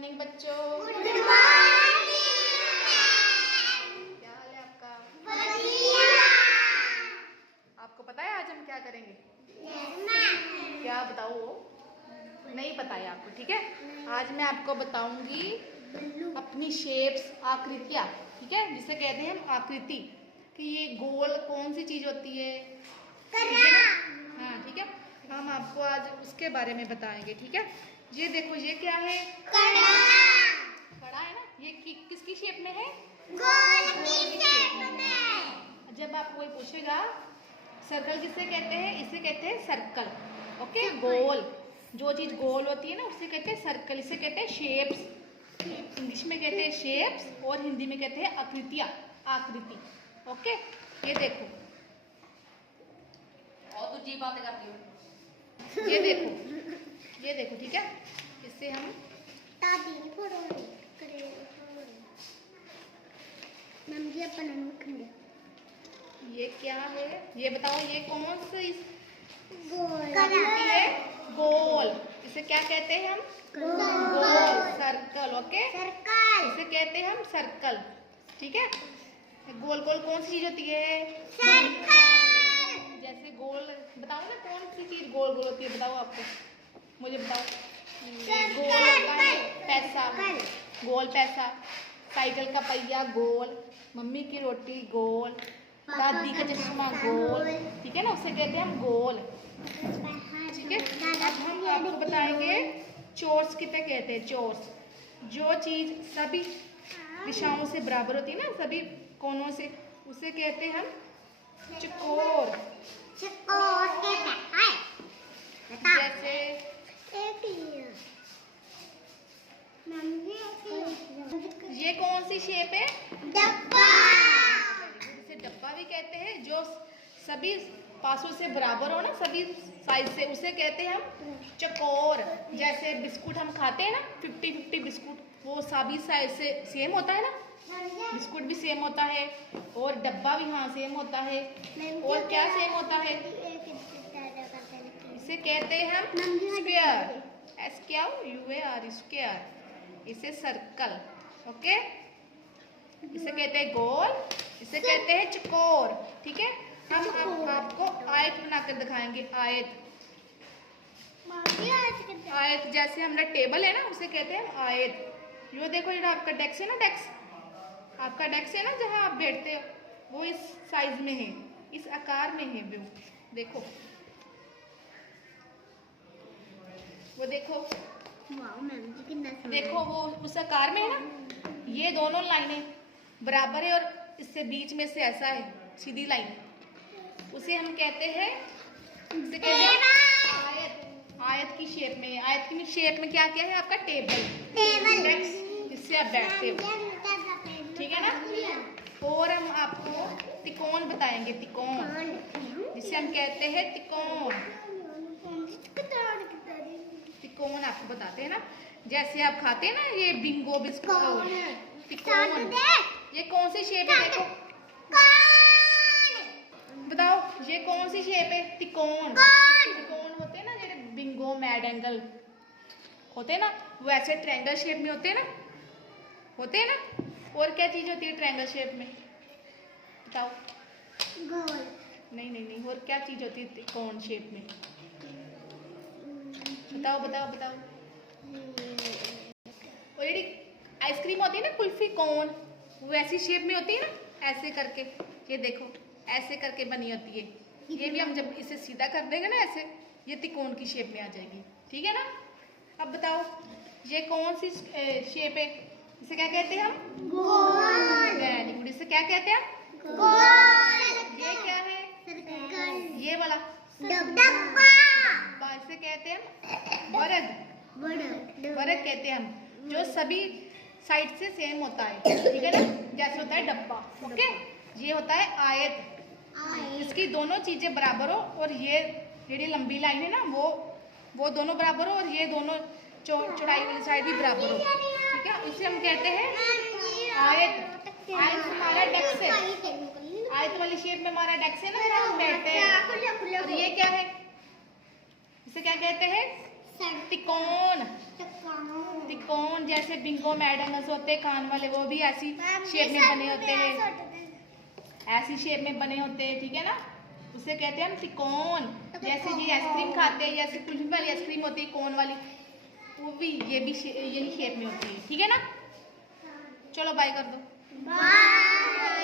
Morning बच्चों। Good morning. क्या हाल है आपका? बढ़िया। आपको पता है आज हम क्या करेंगे? yes, क्या बताओ? नहीं पता है आपको? ठीक है, आज मैं आपको बताऊंगी अपनी शेप्स, आकृतियाँ। ठीक है, जिसे कहते हैं हम आकृति, कि ये गोल कौन सी चीज होती है। ठीक है ना? हाँ ठीक है, हम आपको आज उसके बारे में बताएंगे। ठीक है, ये देखो, ये क्या है? कड़ा। कड़ा है ना? ये किसकी शेप में है? गोल की शेप में। जब आप कोई पूछेगा सर्कल किसे कहते हैं, इसे कहते हैं सर्कल। ओके, गोल, जो चीज गोल होती है ना उसे कहते हैं सर्कल, इसे कहते हैं शेप्स। इंग्लिश में कहते हैं शेप्स और हिंदी में कहते हैं आकृतियाँ, आकृति। ओके, ये देखो, और दूसरी बातें करती हूँ। ये देखो, ठीक है, इससे हम ये क्या है, ये बताओ, ये कौन सी आकृति है? गोल। इसे क्या कहते हैं हम? गोल, सर्कल। Okay, circle. इसे कहते हैं हम सर्कल। ठीक है, गोल गोल कौन सी चीज होती है? सर्कल। जैसे गोल, बताओ ना कौन सी चीज गोल गोल होती है, बताओ आपको, मुझे बताओ। गोल होता है पैसा, गोल पैसा। साइकिल का पहिया गोल, मम्मी की रोटी गोल, दादी का चश्मा गोल। ठीक है ना, उसे कहते हैं हम गोल। ठीक है, अब हम आपको बताएंगे चोर्स किसे कहते हैं। चोर्स, जो चीज सभी दिशाओं से बराबर होती है ना, सभी कोनों से, उसे कहते हैं हम चकोर। जैसे ये कौन सी शेप है? डब्बा। इसे डब्बा भी कहते हैं, जो सभी पासों से बराबर हो ना, सभी साइज से, उसे कहते हैं हम चकोर। जैसे बिस्कुट हम खाते हैं ना, 50-50 बिस्कुट, वो सभी साइज से सेम होता है ना, बिस्कुट भी सेम होता है, और डब्बा भी हाँ सेम होता है। और क्या सेम होता है? इसे कहते हैं हम स्क्वायर, SQUARE, स्क्वायर। इसे सर्कल। ओके, इसे कहते हैं गोल, इसे कहते हैं चकोर। ठीक है, हम आपको आयत बनाकर दिखाएंगे। आयत, आयत जैसे हमारा टेबल है ना, उसे कहते हैं हम आयत। ये देखो, जो आपका डेस्क है ना, आपका डेस्क है ना, जहाँ आप बैठते हो, वो इस साइज में है, इस आकार में है। वो देखो, देखो वो उस आकार में है ना। ये दोनों लाइनें बराबर है और इससे बीच में से ऐसा है सीधी लाइन, उसे हम कहते हैं, उसे कहते हैं आयत। आयत की शेप में, आयत की शेप में क्या क्या है आपका? टेबल, डेस्क, जिससे आप बैठते हो। ठीक है ना। और हम आपको त्रिकोण बताएंगे, त्रिकोण, जिसे हम कहते हैं त्रिकोण। त्रिकोण आपको बताते हैं ना, जैसे आप खाते हैं ना ये बिंगो बिस्कुट, त्रिकोण। ये कौन सी शेप है? देखो, बताओ, ये कौन सी शेप है? त्रिकोण। त्रिकोण होते हैं ना, जैसे बिंगो, मैड एंगल होते हैं ना, वो ऐसे ट्रायंगल शेप में होते हैं ना, होते हैं ना। और क्या चीज होती है ट्रायंगल शेप में? बताओ। गोल। नहीं, और क्या चीज होती है त्रिकोण शेप में? बताओ। और ये आइसक्रीम होती है ना, कुल्फी कोन, वो ऐसी शेप में होती है ना, ऐसे करके। ये देखो, ऐसे करके बनी होती है। ये भी हम जब इसे सीधा कर देंगे ना ऐसे, ये त्रिकोण की शेप में आ जाएगी। ठीक है ना। अब बताओ, ये कौन सी शेप है? इसे क्या कहते हैं हम? गोल। Very good. इसे क्या कहते हैं? गोल। ये क्या है? सर्कल। ये वाला डब्बा। इसे कहते हैं वर्ग, वर्ग कहते हैं हम, जो सभी साइड से सेम होता है। ठीक है ना, जैसे होता है डब्बा। ओके, ये होता है आयत, इसकी दोनों चीजें बराबर हो, और ये लंबी लाइन है ना, वो दोनों बराबर हो, और ये दोनों चौड़ाई वाली साइड भी बराबर हो। ठीक है, इसे हम कहते हैं आयत। आयत हमारा डेस्क है, आयत वाली शेप में हमारा डेस्क है ना, जहाँ हम बैठते हैं। और ये क्या है? इसे क्या कहते हैं? तिकोन। तिकोन जैसे बिंगो मैडम होते कान वाले, वो भी ऐसी शेप में बने होते हैं, ऐसी शेप में बने होते हैं, ठीक है ना, उसे कहते हैं हम तिकोन। जैसे ये आइसक्रीम खाते हैं, जैसे कुल्फी वाली आइसक्रीम होती है कोन वाली, वो भी ये भी यही शेप में होती है, ठीक है ना। चलो बाय कर दो। बाय।